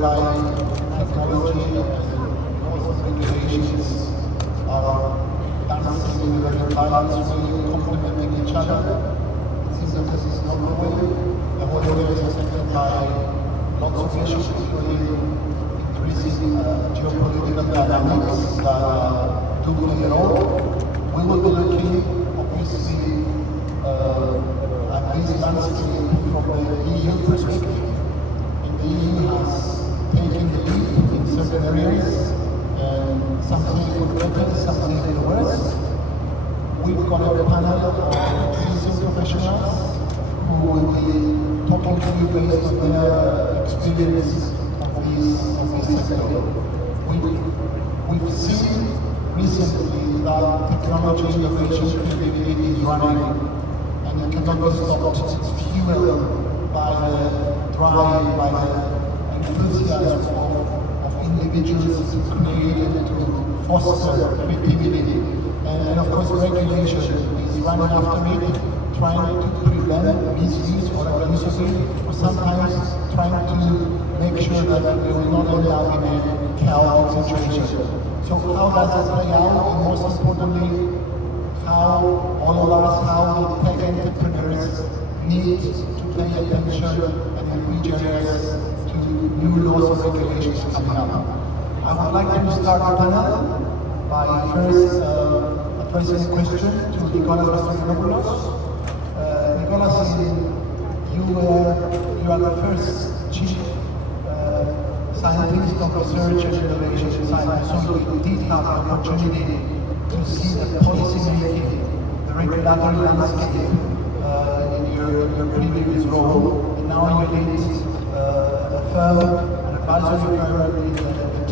whereby technology and laws and regulations are dancing in a very balanced way, complementing each other. It seems that this is not the way. The whole area is affected by lots of issues, including increasing geopolitical dynamics that do play a role. We will be looking, obviously, at this landscape from the EU perspective. And the EU has taken the lead in certain areas, and some say for the better, some say for the worse. We've got a panel of citizen professionals who will be talking to you based on their experience of this sector. We've seen recently that technology innovation creativity is running, and it cannot be stopped. It's fueled by the drive, by the enthusiasm of individuals to create and to foster creativity. And of course, regulation is running after it, trying to prevent misuse or abuse of it, or sometimes trying to make sure that we will not end up in a chaotic situation. So how does that play out? And most importantly, how all of us, how the tech entrepreneurs need to pay attention and reach areas to new laws and regulations coming up. I would like to start the panel by first addressing a question to Elias Neocleous. Elias, you are the first chief scientist of research and innovation science, so you did have the opportunity to see the policy making, the regulatory landscape in your previous role, and now you lead a firm, an advisory firm in the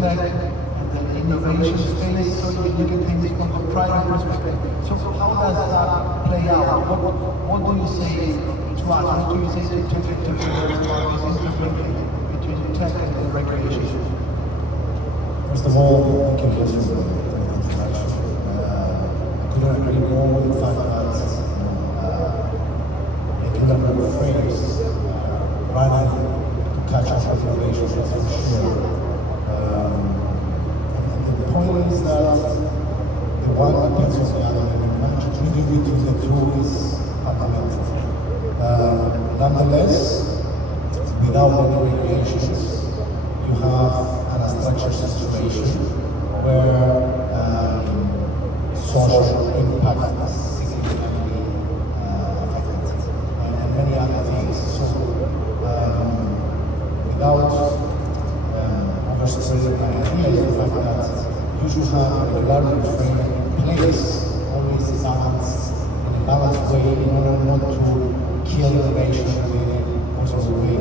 tech and the innovation space, so you look at things from the private perspective. So how does that play out? What do you say to us? What do you say to tech entrepreneurs about this interplay between tech and the regulations? First of all, thank you for the introduction. I couldn't agree more with the fact that making them frames running to catch up with innovations, that's for sure. And the point is that the one depends on the other, and matching between the two is fundamental. Nonetheless, without any regulations, you have an unstructured situation where social impact is significantly affected, and many other things. So, without overspreading my idea, is the fact that you should have a regulatory framework in place, always balanced in a balanced way, in order not to kill innovation in a possible way.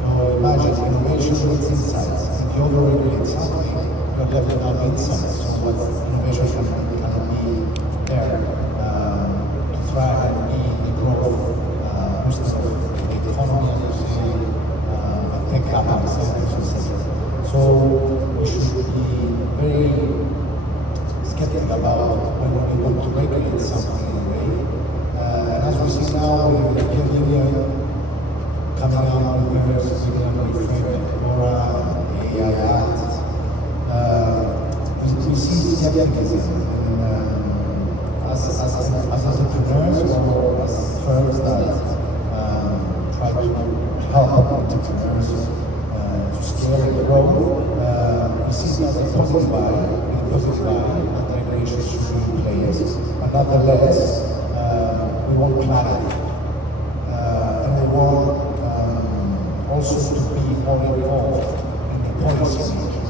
So imagine innovation needs insights. If you over-regulate something, you're left without insights. So what innovation cannot be there to thrive and be the growth booster of the economy, as you say, and tech capital centers, etc. So we should be very skeptical about when we want to regulate something in a way. And as we see now with the European Union coming out with various regulatory framework or AI Act, we see skepticism. And as entrepreneurs or as firms that try to help entrepreneurs to scale and grow, we see that as a positive eye, and regulations should be in place. But nonetheless, we want clarity, and we want also to be more involved in the policy making.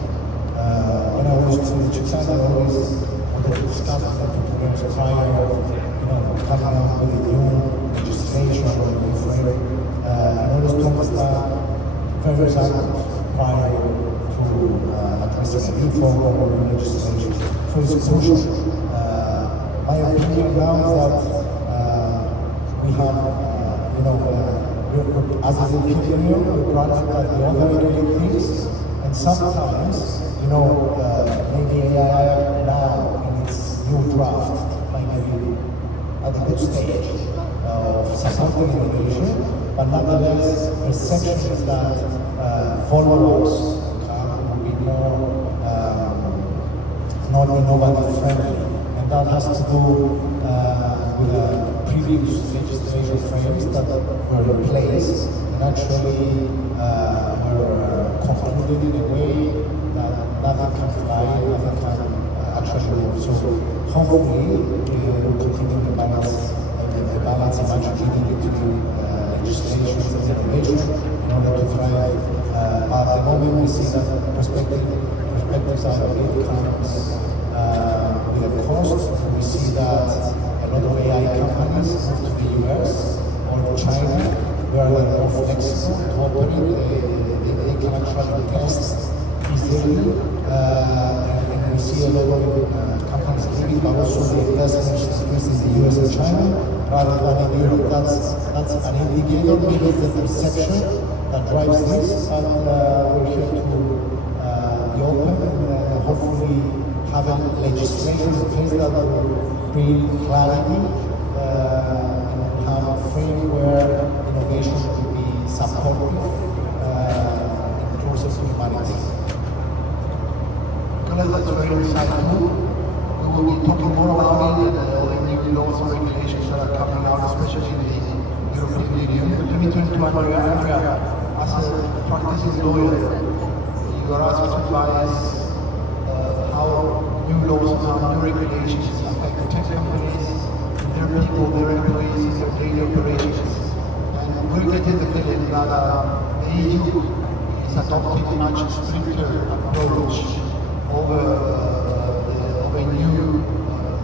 When I was to Japan, I always wanted to discuss with entrepreneurs prior of coming out with a new legislation or a new framework, and always to understand various items prior to addressing a new form or new legislation. So it's crucial. My opinion now is that we have, as a European Union, we're granted that we over-regulate things, and sometimes, maybe AI now in its new draft might be at a good stage of supporting innovation, but nonetheless, perception is that follow-ups innovative friendly. And that has to do with previous legislation frames that were in place and actually were concluded in a way that nothing can fly, nothing can actually move. So hopefully we will continue the balance actually needed to do legislation and innovation in order to thrive. At the moment we see that perspectives out of it comes with a cost. We see that a lot of AI companies move to the US or to China, where they're more flexible to operate. They can actually test easily, and we see a lot of companies leaving, but also the investments increasing in the US and China rather than in Europe. That's an indicator, maybe it's the perception that drives this, and we're here to be open and hopefully have a legislation in place that will bring clarity and have a frame where innovation will be supportive and closer to humanity. Nicolas, that's very insightful. We will be talking more about it and all the new laws and regulations that are coming out, especially in the European Union. But let me turn to Andrea. Andrea, as a practicing lawyer, you are asked to advise how new laws and new regulations affect tech companies, their people, their employees, their daily operations. And we're getting the feeling that the EU is adopting a much stricter approach over new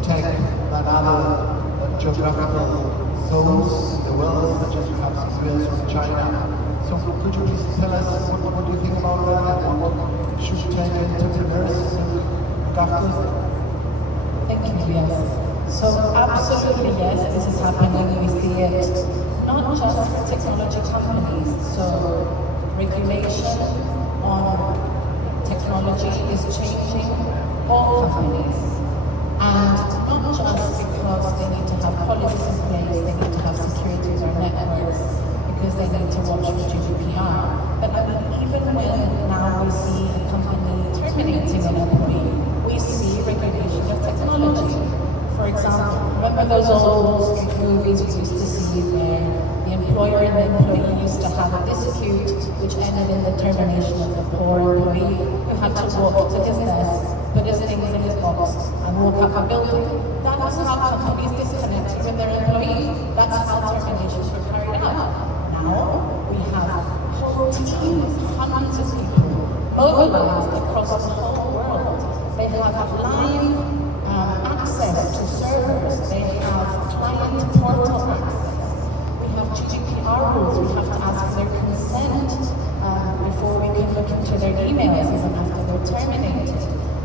tech than other geographical zones in the world, such as perhaps US or China. So could you please tell us what do you think about that and what should tech entrepreneurs look after? Thank you, yes. So absolutely yes, this is happening. We see it not just for technology companies. So regulation on technology is changing all companies. And not just because they need to have policies in place, they need to have security of their networks, because they need to watch for GDPR. But I mean, even when now we see a company terminating an employee, we see regulation of technology. For example, remember those old movies we used to see where the employer and the employee used to have a dispute which ended in the termination of the poor employee who had to walk to his desk, put his things in his box and walk up a building. That was how companies disconnected with their employees. That's how terminations were carried out. Now we have whole teams, hundreds of people mobilized across the whole world. They have live access to servers. They have client portal access. We have GDPR rules. We have to ask for their consent before we can look into their emails, even after they're terminated.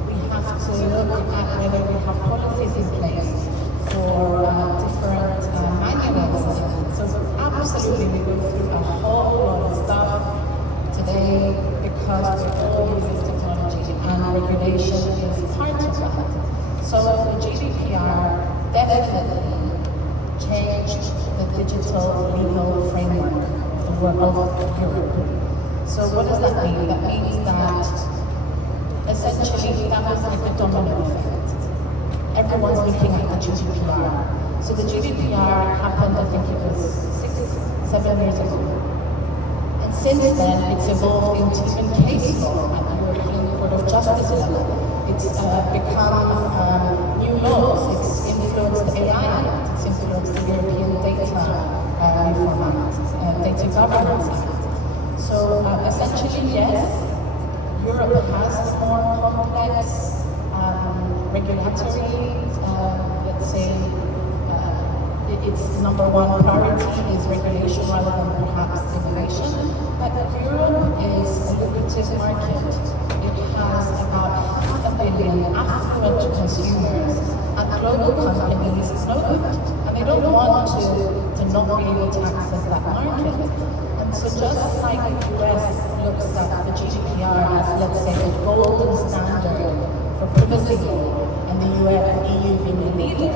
We have to look at whether we have policies in place for different manuals. So absolutely, we go through a whole lot of stuff today because we're all using technology and regulation is part of that. So the GDPR definitely changed the digital legal framework of the world of Europe. So what does that mean? That means that essentially that was like a domino effect. Everyone's looking at the GDPR. So the GDPR happened, I think it was 6-7 years ago. And since then, it's evolved into even case law at the European Court of Justice level. It's become new laws. It's influenced the AI Act. It's influenced the European Data Reform Act, Data Governance Act. So essentially, yes, Europe has a more complex regulatory, let's say, its number one priority is regulation rather than perhaps innovation. But Europe is a lucrative market. It has about 500 million affluent consumers, and global companies know that. And they don't want to not be able to access that market. And so just like the US looks at the GDPR as, let's say, the golden standard for privacy law, and the EU being the leader,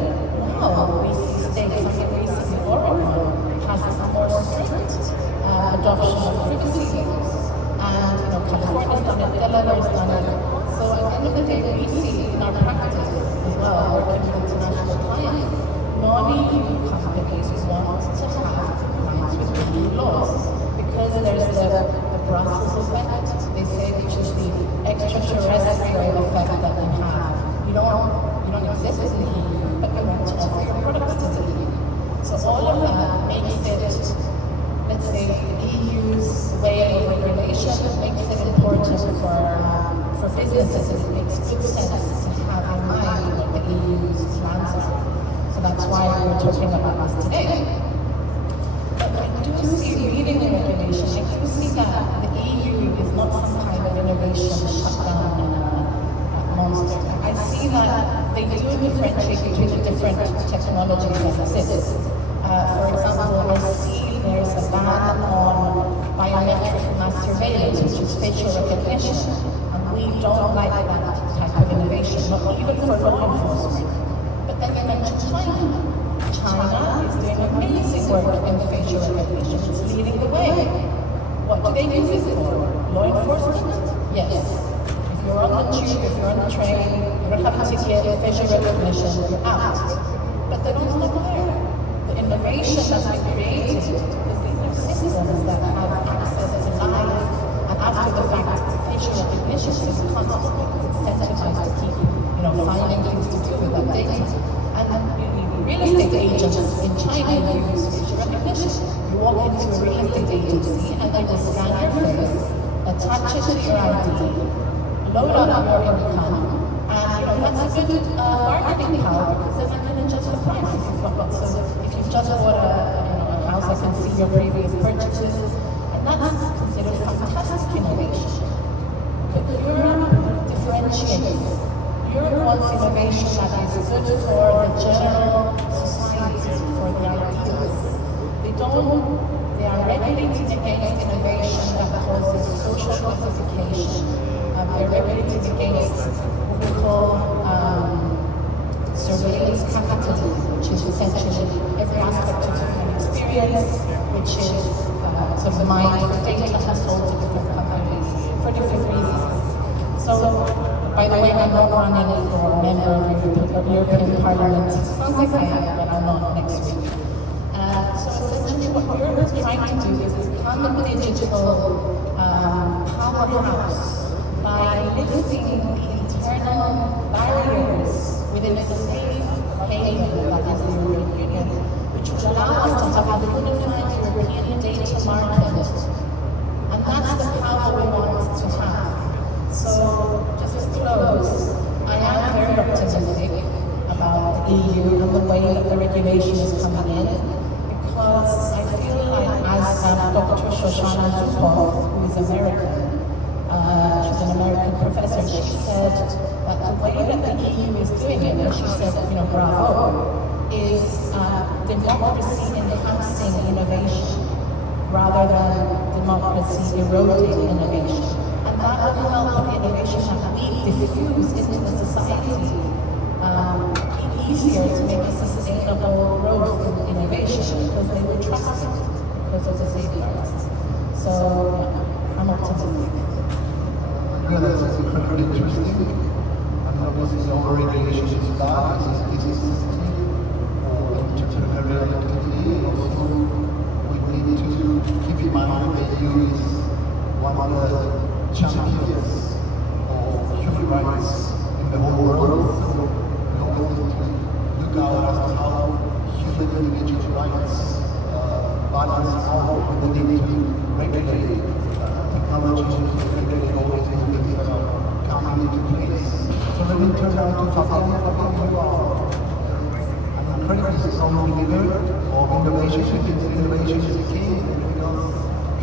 now we see states like recently Oregon has a more strict adoption of privacy laws. And California's done it, Delaware's done it, So at the end of the day, we see in our practice as well, working with international clients, non-EU companies want to have compliance with EU laws because there's the Brussels effect, they say, which is the extraterrestrial effect that we have. You don't exist in the EU, but you want to offer your products to the EU. So all of that makes it, let's say, the EU's way of regulation makes it important for businesses, and it makes good sense to have in mind what the EU's plans are. So that's why we're talking about this today. But I do see, reading the regulation, I do see that the EU is not some kind of innovation shutdown monster. I see that they do differentiate between the different technologies that exist. For example, I see there's a ban on biometric mass surveillance, which is facial recognition. And we don't like that type of innovation, not even for law enforcement. But then you mentioned China. China is doing amazing work in facial recognition. It's leading the way. What do they use it for? Law enforcement? Yes. If you're on the tube, if you're on the train, you don't have a ticket, facial recognition, you're out. But they don't stop there. The innovation that's been created is these new systems that have access to live and after the fact facial recognition is constantly incentivized to keep, finding things to do with that data. And real estate agents in China use facial recognition. You walk into a real estate agency and they will scan your face, attach it to your ID, load up your income, and that's a good bargaining power because then I can adjust the price if you've got lots of, if you've just bought a house, I can see your previous purchases, and that's considered fantastic innovation. But Europe differentiates. Europe wants innovation that is good for the general society, for the ideas. They are regulating against innovation that causes social classification. They're regulating against what we call surveillance capitalism, which is essentially every aspect of human experience, which is sort of mined for data and sold to different companies for different reasons. So, by the way, I'm not running for a member of the European Parliament. It sounds like I am, but I'm not next week. So essentially what Europe is trying to do is become a digital powerhouse by lifting the internal barriers within a safe haven that is the European Union, which would allow us to have a unified European data market. And that's the power we want to have. So, just to close, I am very optimistic about the EU and the way that the regulation is coming in, because I feel like, as Dr. Shoshana Zuboff, who is American, she's an American professor, she said that the way that the EU is doing it, and she said, bravo, is democracy enhancing innovation rather than democracy eroding innovation. And that will help the innovation that we diffuse into the society be easier to make a sustainable growth in innovation because they will trust it because of the safeguards. So I'm optimistic. Yeah, that's incredibly interesting. And obviously our regulation is bad, this is for entrepreneurial activity. Also, we need to keep in mind that the EU is one of the champions of human rights in the whole world. So we always need to look out as to how human individual rights balance out when they need to regulate technology, regulate always these things that are coming into place. So let me turn now to Fabian. Fabian, you are an incredibly strong believer of innovation. Innovation is the key.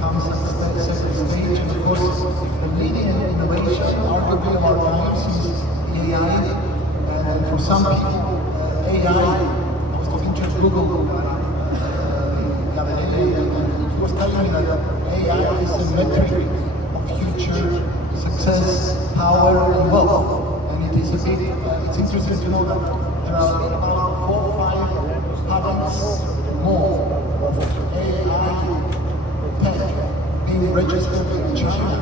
Comes at the second stage, and of course, the leading innovation, arguably of our times, is AI. And for some people, AI, I was talking to Google the other day, and he was telling me that AI is a metric of future success, power, and wealth. And it is a bit, it's interesting to know that there are about 4 or 5 patents more of AI being registered in China.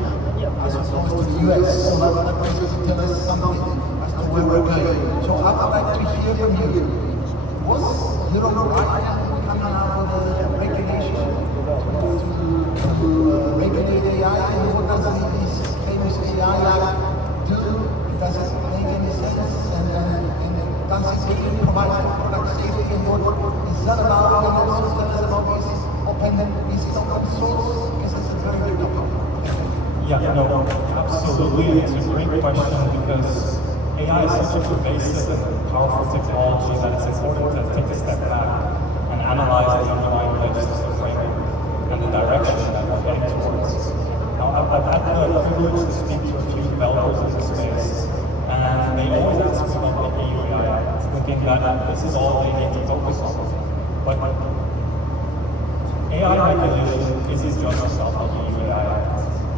as opposed to the US. So that basically tell us something as to where we're going. So I would like to hear from you. What's Europe coming out with a regulation to regulate AI, and what does this famous AI Act do? Does it make any sense? And does it really provide for product safety? And what is that about? And also tell us about this open source, because it's a very big topic. Yeah, no, absolutely. It's a great question because AI is such a pervasive and powerful technology that it's important to take a step back and analyze the underlying legislative framework and the direction that we're heading towards. Now, I've had the privilege to speak to a few developers in this space, and they always ask me about the EU AI, thinking that this is all they need to focus on. But AI regulation isn't just about the EU AI.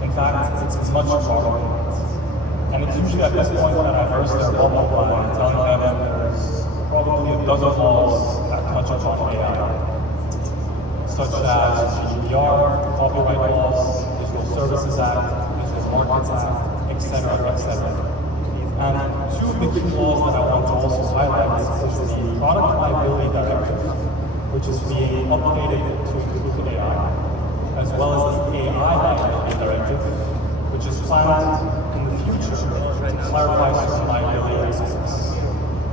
In fact, it's much broader than that. And it's usually at this point that I burst their bubble by telling them there's probably a dozen laws that touch upon AI, such as GDPR, copyright laws, Digital Services Act, Digital Markets Act, etc., etc. And two of the key laws that I want to also highlight is the Product Liability Directive, which is being updated to include AI, as well as the AI Liability Directive, which is planned in the future to clarify certain liability aspects.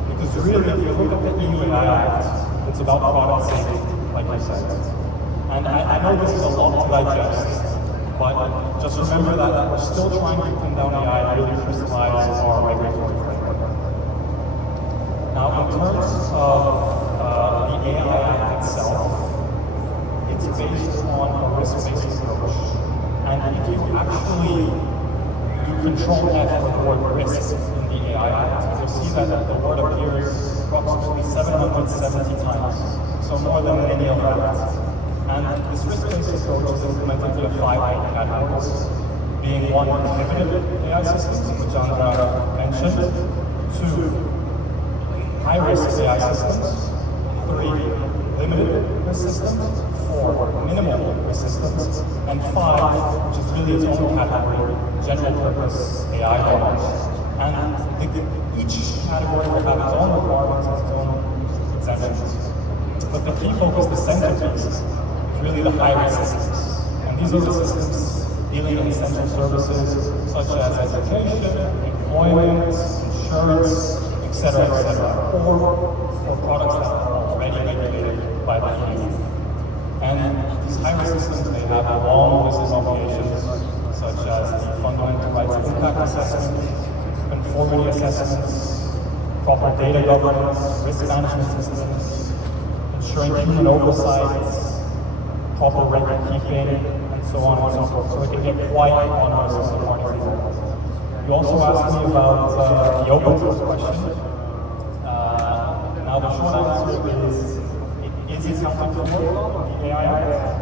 Because really, if you look at the EU AI Act, it's about product safety, like I said. And I know this is a lot to digest, but just remember that we're still trying to pin down AI and really crystallize our regulatory framework. Now, in terms of the AI Act itself, it's based on a risk-based approach. And if you actually do Control F for the word risk in the AI Act, you'll see that the word appears approximately 770 times, so more than any other act. And this risk-based approach is implemented via 5 main categories, being 1, prohibited AI systems, which Andra mentioned, 2, high-risk AI systems, 3, limited risk systems, 4, minimal risk systems, and 5, which is really its own category, general-purpose AI models. And each category will have its own requirements and its own exemptions. But the key focus, the centerpiece, is really the high-risk systems. And these are the systems dealing in essential services such as education, employment, insurance, etc., or for products that are already regulated by the EU. And these high-risk systems, they have a long list of obligations, such as the fundamental rights of impact assessment, conformity assessments, proper data governance, risk management systems, ensuring human oversight, proper record keeping, and so on and so forth. So it can get quite onerous for the parties involved. You also asked me about the open source question. Now the short answer is it is accounted for in the AI Act,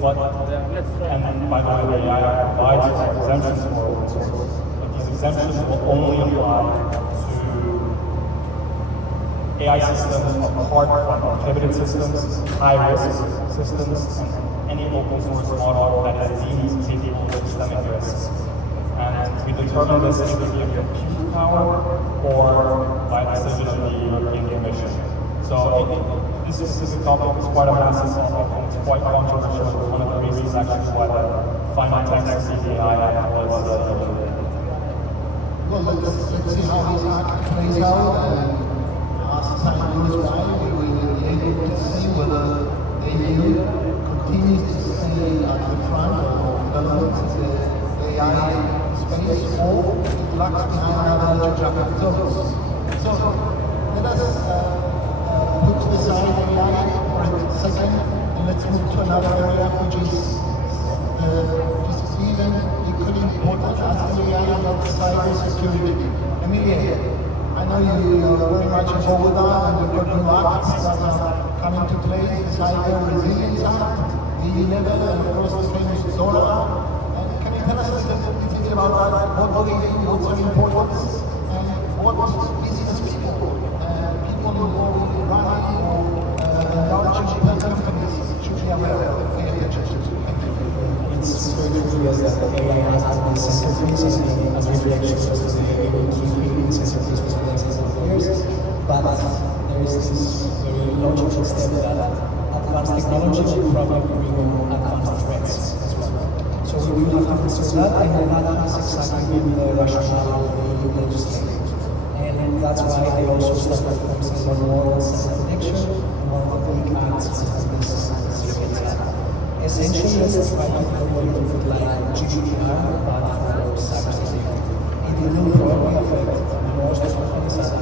but, and by the way, the AI Act provides for exemptions for open source, but these exemptions will only apply to AI systems apart from prohibited systems, high-risk systems, and any open source model that is deemed capable of systemic risks. And we determine this either via compute power or by decision of the European Commission. So this specific topic is quite a massive topic and it's quite controversial. It's one of the reasons actually why the final text of the AI Act was Well, let's see how this act plays out, and as time goes by, we will be able to see whether the EU continues to stay at the front of developments in the AI space, or it lags behind other geographic zones. So let us put to the side AI for a second, and let's move to another area which is even equally important as the AI, and that's cybersecurity. Emilia, I know you are very much involved with that, and we've got new acts that are coming to play, the Cyber Resilience Act, the EU level, and of course the famous DORA. Can you tell us a little bit about that? What do they do? What's their importance? And what business people involved in running or large companies should be aware of? Pay attention to. Thank you. It's very clearly is that AI has been the centerpiece, and as reflection shows today, it will keep being the centerpiece for the next couple of years. But there is this very logical step that advanced technology will probably bring advanced threats as well. So we will have to consider that, and that has exactly been the rationale of the EU legislation. And that's why they also started focusing on more on self-protection, and one of the big acts is this essentially, let's try to think of it like GDPR, but for cybersecurity. It will probably affect most companies at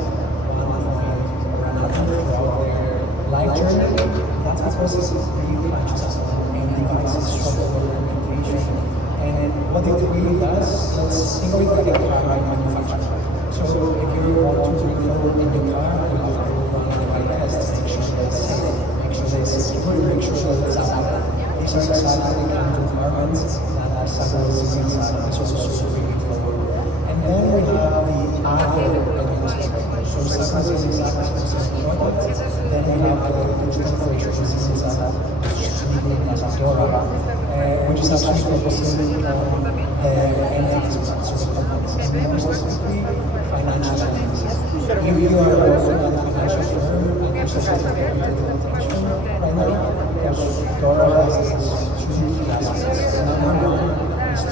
one point or another throughout their life journey. That's because it's really touches on any devices, software, communication. And what it really does, let's think of it like a car manufacturer. So if you want to bring forward a new car, you have to run the right tests, make sure that it's safe, make sure that it's secure, make sure that it's out. These are exactly the kind of requirements that cyber resilience is also bringing forward. And then we have the other spectrum. So cyber resilience act is project. Then we have the digital operations resilience act, which is leading as DORA, which is actually focusing on the entities, so the companies, and more specifically, financial entities. If you are working at a financial firm and you're supposed to get into the attention right now, DORA has these two key aspects. Number one is to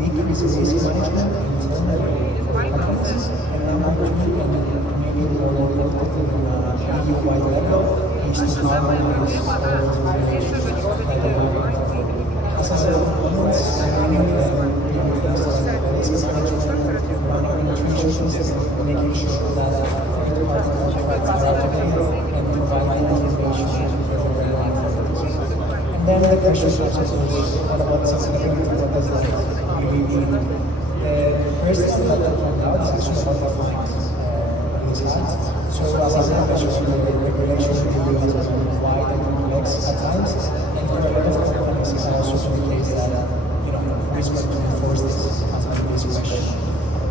decrease risk management internally for companies, and number two, and maybe more importantly on an EU-wide level, is to harmonize all the regulations that they have. As I said, many of them being things like risk management, running penetration testing, making sure that third-party contracts are up to date and providing information for the relevant authorities. And then the question is, what about sustainability? What does that really mean? The first thing that I point out is actually about the fines on these ads. So as I mentioned, the regulation review has been wide and complex at times, and for a lot of companies, it's also the case that who is going to enforce this as a discretion.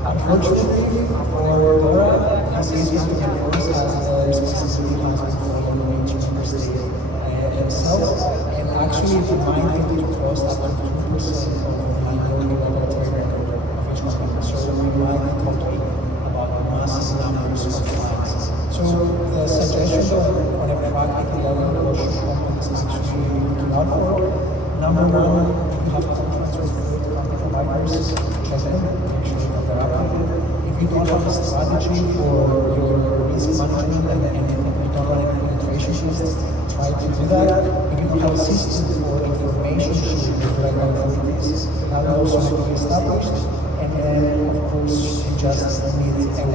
Unfortunately, for DORA, this is going to be enforced as the responsibility has been fallen on each member state themselves, and actually it might be to cost up to 2% of the annual regulatory record of each company. So we might be talking about massive numbers of fines. So the suggestion on a practical level, what should companies actually be looking out for? Number one, you have contracts with third-party providers, check them, make sure that they're updated. If you don't have a strategy for your risk management and you don't run any penetration tests, try to do that. If you don't have a system for information sharing with regular authorities, that will also have to be established. And then, of course, you just need a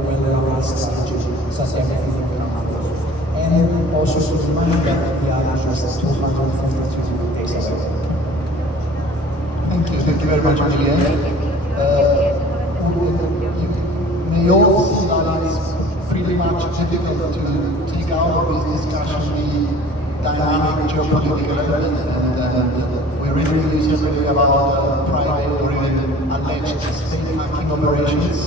well-rounded strategy so that everything will come forward. And also keep in mind that we are just 242 days away. Thank you very much, Elias. We all see that it's pretty much difficult to take out of this discussion the dynamic geopolitical element, and we really use everything about private or even alleged state hacking operations,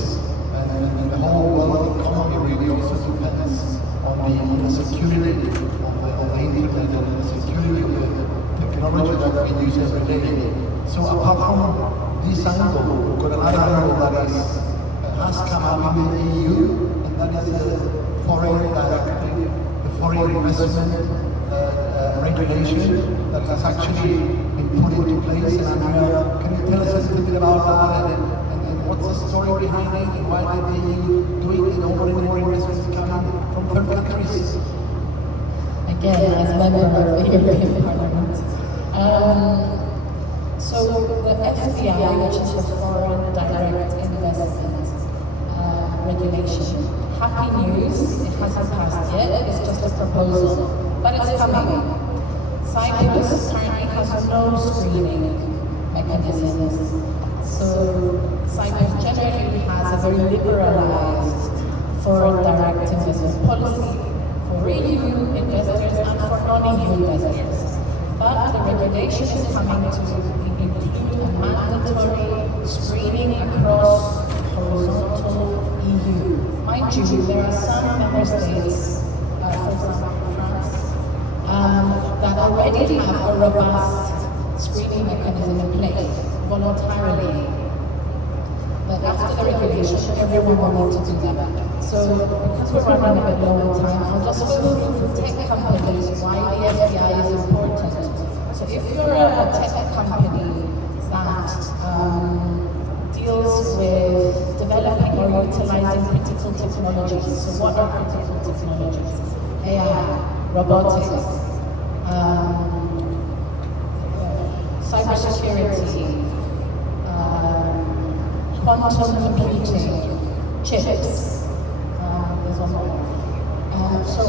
and the whole world economy really also depends on the security of the internet and the security of the technology that we use every day. So apart from this angle, we've got another angle that has come up in the EU, and that is the foreign directive, the foreign investment regulation that has actually been put into place. And Andrea, can you tell us a little bit about that, and what's the story behind it, and why did the EU do it, and more and more investments coming from third countries? Again, as a member of the European Parliament. So the FDI, which is the Foreign Direct Investment Regulation, happy news, it hasn't passed yet, it's just a proposal, but it's coming. Cyprus currently has no screening mechanisms, so Cyprus generally has a very liberalized foreign direct investment policy for EU investors and for non-EU investors. But the regulation is coming to include a mandatory screening across horizontal EU. Mind you, there are some member states, for example France, that already have a robust screening mechanism in place voluntarily. But after the regulation, everyone will need to do that. So because we're running a bit low on time, I'll just go through for tech companies why the FBI is important. So if you're a tech company that deals with developing or utilizing critical technologies, so what are critical technologies? AI, robotics, cybersecurity, quantum computing, chips. There's one more. So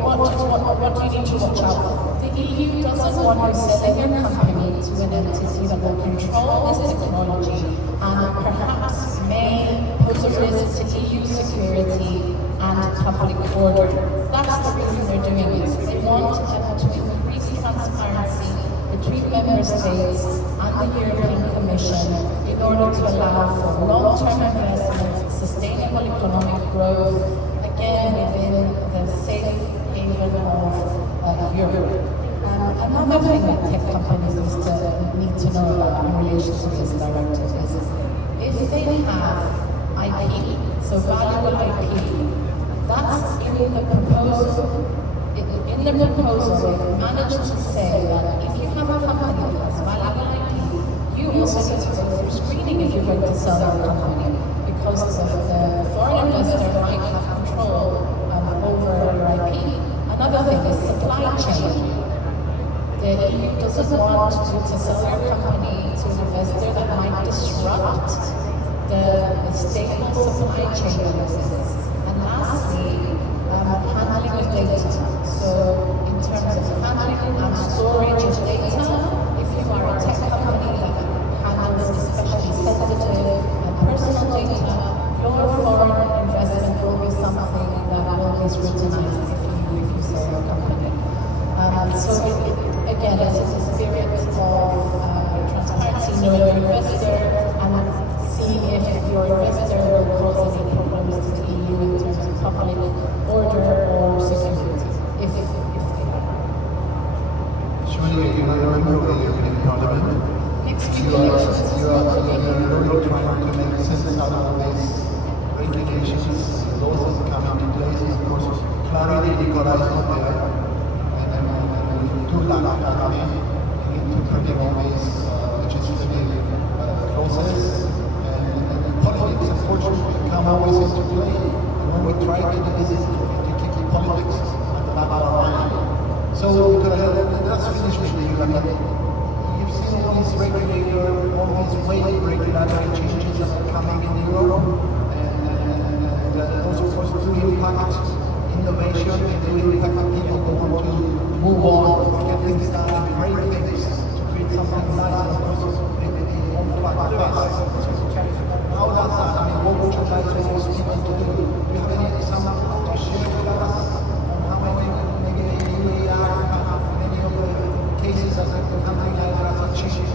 what do you need to watch out for? The EU doesn't want you selling your company to an entity that will control this technology and perhaps may pose a risk to EU security and public order. That's the reason they're doing this. They want to increase transparency between member states and the European Commission in order to allow for long-term investment, sustainable economic growth, again within the safe haven of Europe. Another thing that tech companies need to know about in relation to this directive is if they have IP, so valuable IP, that's in the proposal. In the proposal, they've managed to say that if you have a company that has valuable IP, you also need to go through screening if you're going to sell your company, because the foreign investor might have control over your IP. Another thing is supply chain. The EU doesn't want you to sell your company to an investor that might disrupt the stable supply chain that exists. And lastly, handling of data. So in terms of handling and storage of data, if you are a tech company that handles especially sensitive and personal data, your foreign investment will be something that will be scrutinized if you sell your company. So again, it's in the spirit of transparency, knowing your investor and seeing if your investor will cause any problems to the EU in terms of public order or security. If they are. Surely you are a member of the European Parliament. You are really trying to make sense out of these regulations, laws that come into place. Of course, clarity, Nicola, is not there. And we do lack clarity in interpreting all these legislative process. And politics, unfortunately, come always into play. And when we try to do this, to keep politics at the back of our mind. So, let's finish with you. I mean, you've seen all these regulatory changes that are coming in Europe, and those, of course, do impact innovation, and do impact people who want to move on, get things done, break things, to create something nice, and of course, they won't flag fast. How does that? I mean, what would you like those people to do? Do you have any examples to share with us on how maybe you react, many of the cases that are coming either as a chief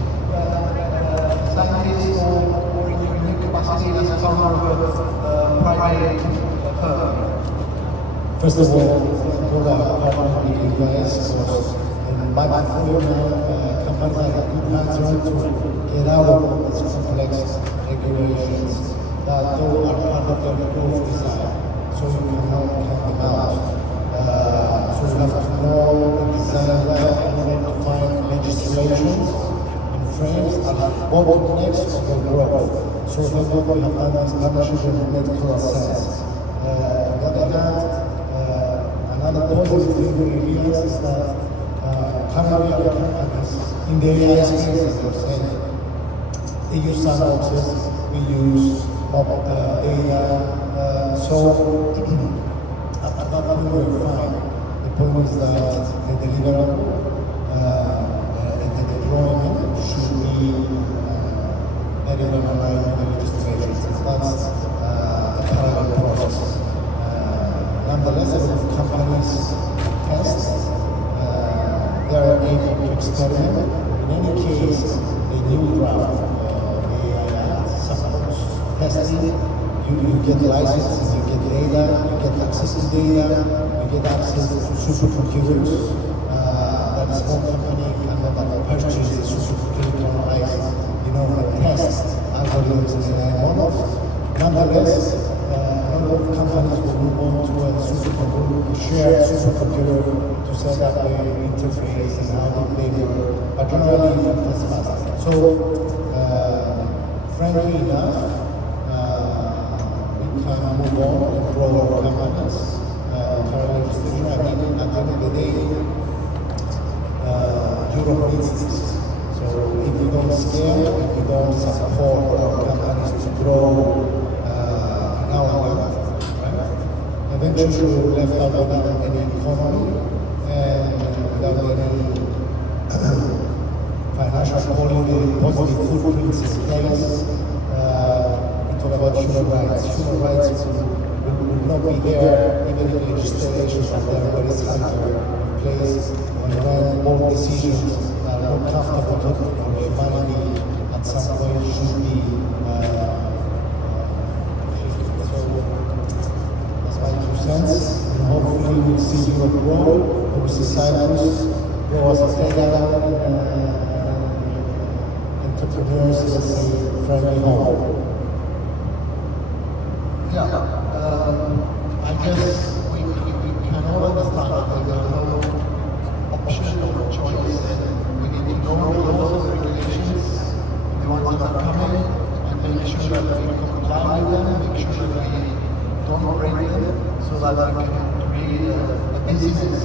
scientist or in your new capacity as a founder of a private firm? First of all, hold our partner with you guys, because in my portfolio now, companies like good hands on to get out of these complex regulations that though are part of their growth design, so you cannot count them out. So you have to know and design well in order to find legislations and frames that are bottlenecks of your growth. So therefore we have done this partnership and medical sense. On the other hand, another positive thing we realize is that currently other companies in the AI space, as you're saying, they use sandboxes, we use data, so at that point we're fine. The point is that the deliverable and the deployment should be very well aligned with the legislation. That's a parallel process. Nonetheless, a lot of companies test, they are able to experiment. In any case, the new draft testing, you get licenses, you get data, you get access to data, you get access to supercomputers that that a small company cannot purchase a supercomputer on ice, and test algorithms and models. Nonetheless, a lot of companies will move on to a supercomputer, shared supercomputer to set up the interface and how they work, but generally you can test fast. So, frankly enough, we can move on and grow our companies. Currently, at the end of the day, Europe needs this. So if we don't scale, if we don't support our companies to grow in our world, right? Eventually we're left out without any economy and without any financial quality, positive footprints in place. We talk about human rights. Human rights will not be there even if legislation from everybody's hunter in place when all decisions that are not comfortable for humanity at some point should be so that's my 2 cents, and hopefully we'll see Europe grow, we'll see Cyprus grow as a tech entrepreneurs, let's say, friendly home. Yeah, I guess we can all understand that there are no option or choice, and we need to know the laws and regulations, the ones that are coming, and make sure that we comply with them, make sure that we don't break them, so that we can create a business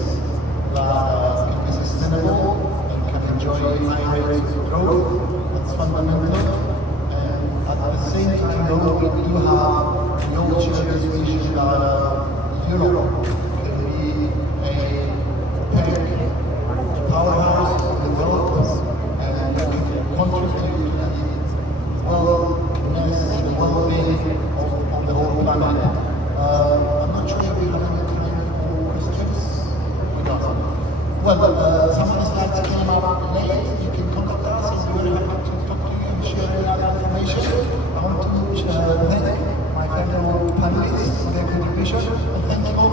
that can be sustainable and can enjoy high rates of growth. That's fundamental. And at the same time, though, we do have the old shared vision that Europe can be a powerhouse of the world and can contribute to the wellness and the well-being of the whole planet. I'm not sure if we have any time for questions. We don't. Well, some of the slides came up late. You can contact us and we're happy to talk to you and share any other information. I want to thank my fellow panelists for their contribution and thank you all